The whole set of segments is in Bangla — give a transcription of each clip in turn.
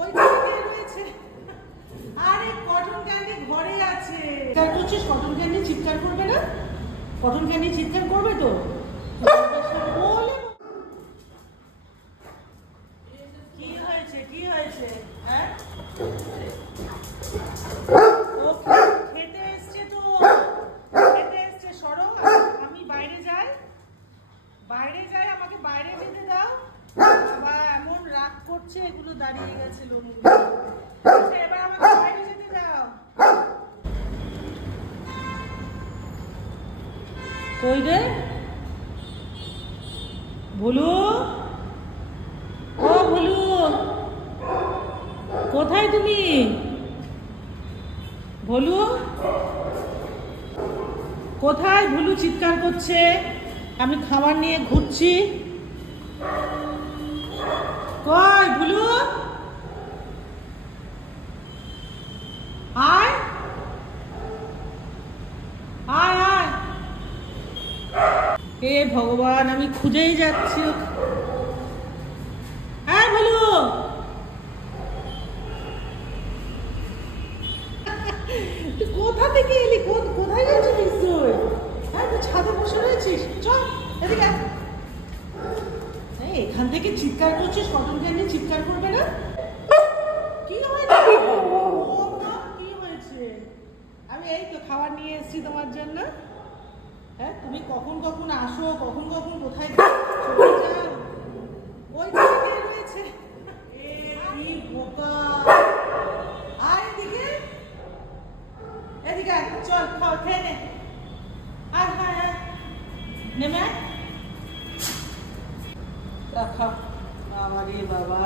ওই দিকে রয়েছে। আরে কটন ক্যান্ডি ঘরে আছে। চিৎকার করছিস? কটন ক্যান্ডি চিৎকার করবে না? কটন ক্যান্ডি চিৎকার করবে তো? কি হয়েছে? কি হয়েছে? হ্যাঁ, ও খেতে এসছে তো, খেতে এসছে। সরো, আমি বাইরে যাই, বাইরে যাই, আমাকে বাইরে যেতে দাও। বাবা এমন রাগ করছে, এগুলো দাঁড়িয়ে গেছে লোমগুলো। আচ্ছা এবার আমাকে বাইরে যেতে দাও। কই রে ভুলু? ও ভুলু, কোথায় তুমি? ভুলু কোথায়? ভুলু চিৎকার করছে, আমি খাবার নিয়ে ঘুরছি। কই ভুলু? আয় আয় আয়। হে ভগবান, আমি খুঁজেই যাচ্ছি। হ্যাঁ ভুলু, কোথা থেকে এলি? কোথায় যাচ্ছিস তুই? হ্যাঁ, তুই ছাদে বসে রয়েছিস? চল এদিকে। এখান থেকে চিৎকার করছিস, কটন ক্যান্ডি চিৎকার করবে না? কি হয়েছে? কি হয়েছে? আমি এই তো খাবার নিয়ে এসেছি তোমার জন্য। হ্যাঁ, তুমি কখন কখন আসো, কখন কখন কোথায় চলে যাও। ওই দিকে রয়েছে। কি বোকা! আয় এদিকে, এদিকে চল, খাও, খেয়ে নে। আয় হ্যাঁ হ্যাঁ, নেমে রাখা। আমারে বাবা,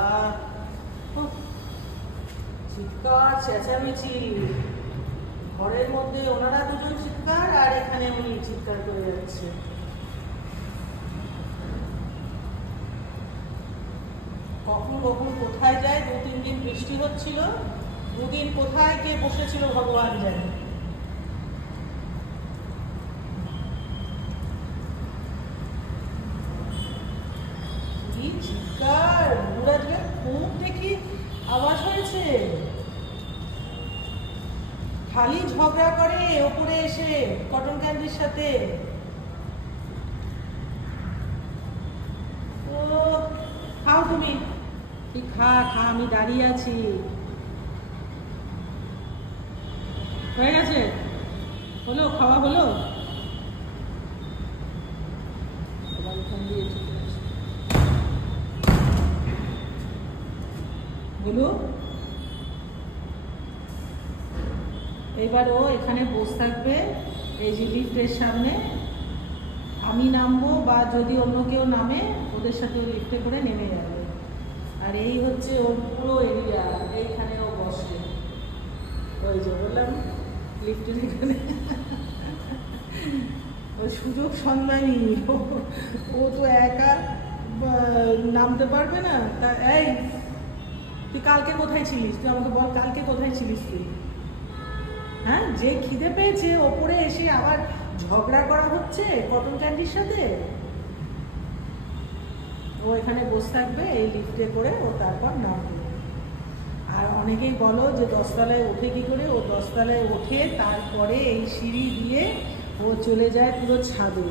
চিৎকার চেঁচামেচি ঘরের মধ্যে, ওনারা দুজন চিৎকার, আর এখানে উনি চিৎকার করে যাচ্ছে। কখন কখন কোথায় যায়? 2-3 দিন বৃষ্টি হচ্ছিল, 2 দিন কোথায় গিয়ে বসেছিল ভগবান জানে। কি চিৎকার! বুড়াকে খুব দেখি আওয়াজ হয়েছে। খালি ঝগড়া করে ওপরে এসে কটন ক্যান্ডির সাথে। ও খাও তুমি, ঠিক খা খা, আমি দাঁড়িয়ে আছি। হয়ে গেছে? হলো খাওয়া হলো? বলো। এবার ও এখানে বসে থাকবে, এই যে লিফটের সামনে। আমি নামবো বা যদি অন্য কেউ নামে, ওদের সাথে লিফটে করে নেমে যাবে। আর এই হচ্ছে ওর পুরো এরিয়া, এইখানে ও বসে। ওই যে বললাম লিফটের এখানে। ওই সুযোগ সন্ধানী, ও তো একা নামতে পারবে না। তা এই, তুই কালকে কোথায় ছিলিস? তুই আমাকে বল, কালকে কোথায় ছিলিস তুই? হ্যাঁ, যে খিদে পেয়েছে ওপরে এসে আবার ঝগড়া করা হচ্ছে কটন ক্যান্ডির সাথে। ও এখানে বসে থাকবে এই লিফটে করে, ও তারপর নামবে। আর অনেকেই বলো যে 10 তলায় ওঠে কি করে? ও 10 তলায় ওঠে, তারপরে এই সিঁড়ি দিয়ে ও চলে যায় পুরো ছাদে।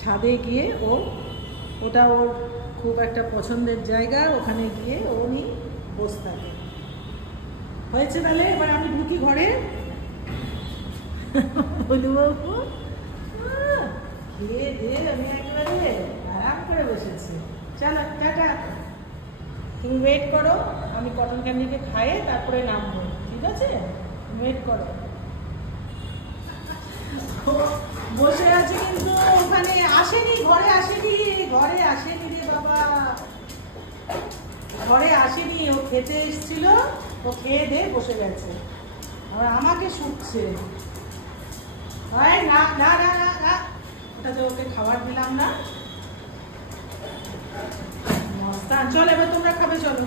ছাদে গিয়ে ওটা ওর খুব একটা পছন্দের জায়গা, ওখানে গিয়ে উনি বসে থাকে। হয়েছে তাহলে, এবার আমি ঢুকি ঘরে। বলবো খেয়ে দিয়ে আমি একেবারে আরাম করে বসেছি। চলো টাটা, তুমি ওয়েট করো, আমি কটন ক্যান্ডিকে খাইয়ে তারপরে নামবো, ঠিক আছে? ওয়েট করো। বসে আছে কিন্তু ওখানে আসেনি, ঘরে আসেনি, ঘরে আসেনি রে বাবা, ঘরে আসেনি। ও খেতে এসেছিল, ও খেয়ে দিয়ে বসে গেছে, আর আমাকে শুকছে। না না না না না, ওটা তো ওকে খাবার দিলাম না। চল এবার তোমরা খাবে, চলো।